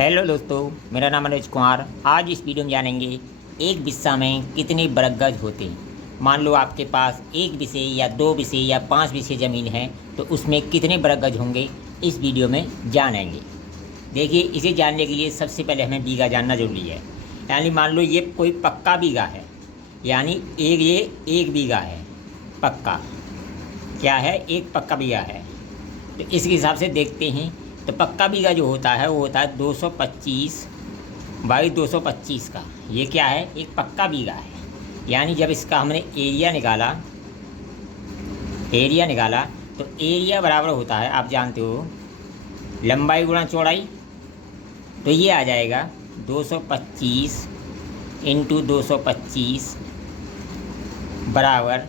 Hello दोस्तों, मेरा नाम मनोज कुमार। आज इस वीडियो में जानेंगे एक बिस्सा में कितने बरगद होते हैं। मान लो आपके पास एक बिस्से या दो बिस्से या 5 बिस्से ज़मीन है तो उसमें कितने बरगद होंगे इस वीडियो में जानेंगे। देखिए, इसे जानने के लिए सबसे पहले हमें बीघा जानना जरूरी है। यानी मान लो ये कोई पक्का बीघा है, यानी ये एक बीघा है पक्का। क्या है? एक पक्का बीघा है। तो इसके हिसाब से देखते हैं। तो पक्का बीघा जो होता है वो होता है 225 बाई 225 का। ये क्या है? एक पक्का बीघा है। यानी जब इसका हमने एरिया निकाला तो एरिया बराबर होता है, आप जानते हो, लंबाई गुणा चौड़ाई। तो ये आ जाएगा 225 इंटू 225 बराबर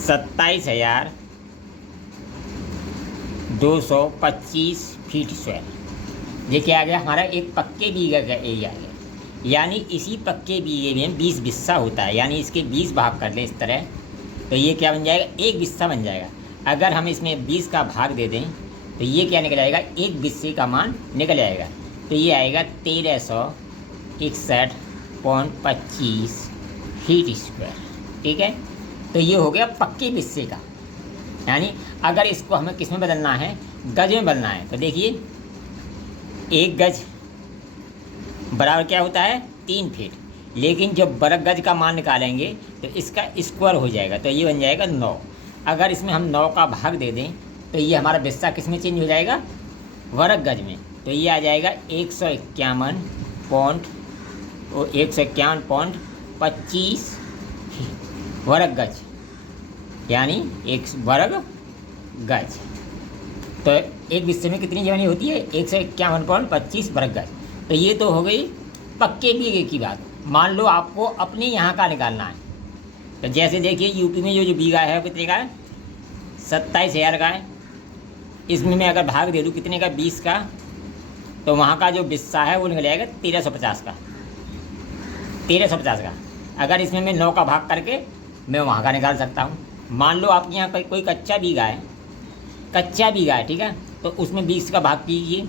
27,225 फीट स्क्वायर। ये क्या आ गया? हमारा एक पक्के बीघे का एरिया है। यानी इसी पक्के बीघे में 20 बिस्सा होता है। यानी इसके 20 भाग कर लें इस तरह, तो ये क्या बन जाएगा? एक बिस्सा बन जाएगा। अगर हम इसमें 20 का भाग दे दें तो ये क्या निकल आएगा? एक बिस्से का मान निकल आएगा। तो ये आएगा 1361.25 फीट स्क्वायर। ठीक है, तो ये हो गया पक्के बिस्से का। यानी अगर इसको हमें किस में बदलना है? गज में बदलना है। तो देखिए, एक गज बराबर क्या होता है? 3 फीट। लेकिन जब वर्ग गज का मान निकालेंगे तो इसका स्क्वायर हो जाएगा, तो ये बन जाएगा 9। अगर इसमें हम 9 का भाग दे दें तो ये हमारा बिस्सा किस में चेंज हो जाएगा? वर्ग गज में। तो ये आ जाएगा 151.25 वर्ग गज, यानी एक वर्ग गज। तो एक बिस्से में कितनी जमीन होती है? 151.25 वर्ग गज। तो ये तो हो गई पक्के बीघे की बात। मान लो आपको अपने यहाँ का निकालना है। तो जैसे देखिए, यूपी में जो बीघा है वो कितने का है? 27,000 का है। इसमें मैं अगर भाग दे दूँ कितने का? 20 का, तो वहाँ का जो बिस्सा है वो निकल जाएगा 1350 का। 1350 का। अगर इसमें मैं 9 का भाग करके मैं वहाँ का निकाल सकता हूँ। मान लो आपके यहाँ कोई कच्चा बीघा है, ठीक है, तो उसमें 20 का भाग कीजिए।